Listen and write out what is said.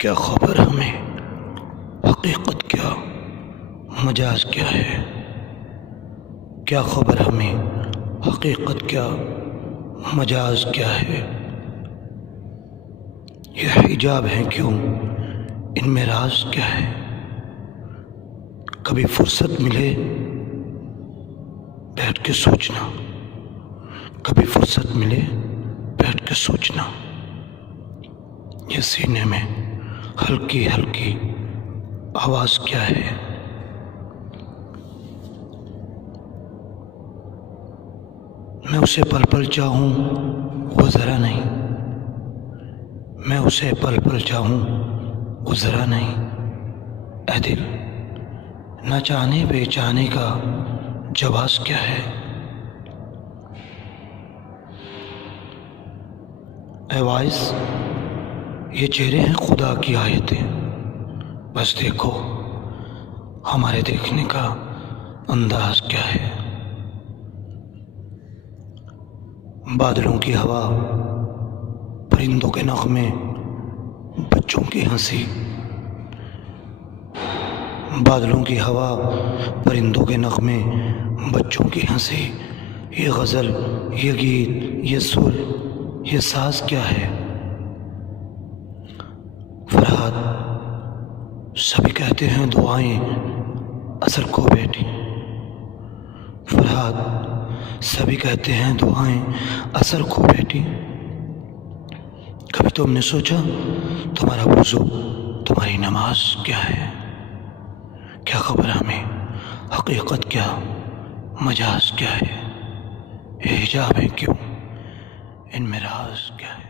کیا خبر ہمیں حقیقت کیا مجاز کیا ہے؟ کیا خبر ہمیں حقیقت کیا مجاز کیا ہے؟ یہ حجاب ہے کیوں، ان میں راز کیا ہے؟ کبھی فرصت ملے بیٹھ کے سوچنا، کبھی فرصت ملے بیٹھ کے سوچنا، یہ سینے میں ہلکی ہلکی آواز کیا ہے؟ میں اسے پل پل چاہوں وہ ذرا نہیں، میں اسے پل پل چاہوں وہ ذرا نہیں، اے دل نہ چاہنے بے چاہنے کا جواز کیا ہے؟ اے وائس یہ چہرے ہیں خدا کی آیتیں، بس دیکھو ہمارے دیکھنے کا انداز کیا ہے؟ بادلوں کی ہوا، پرندوں کے نغمے، بچوں کی ہنسی، بادلوں کی ہوا، پرندوں کے نغمے، بچوں کی ہنسی، یہ غزل، یہ گیت، یہ سر، یہ ساز کیا ہے؟ فرحات سبھی کہتے ہیں دعائیں اثر کھو بیٹھی، فرحات سبھی کہتے ہیں دعائیں اثر کھو بیٹھی، کبھی تم نے سوچا تمہارا وضو، تمہاری نماز کیا ہے؟ کیا خبر ہمیں حقیقت کیا مجاز کیا ہے؟ یہ حجاب ہے کیوں، ان میں راز کیا ہے؟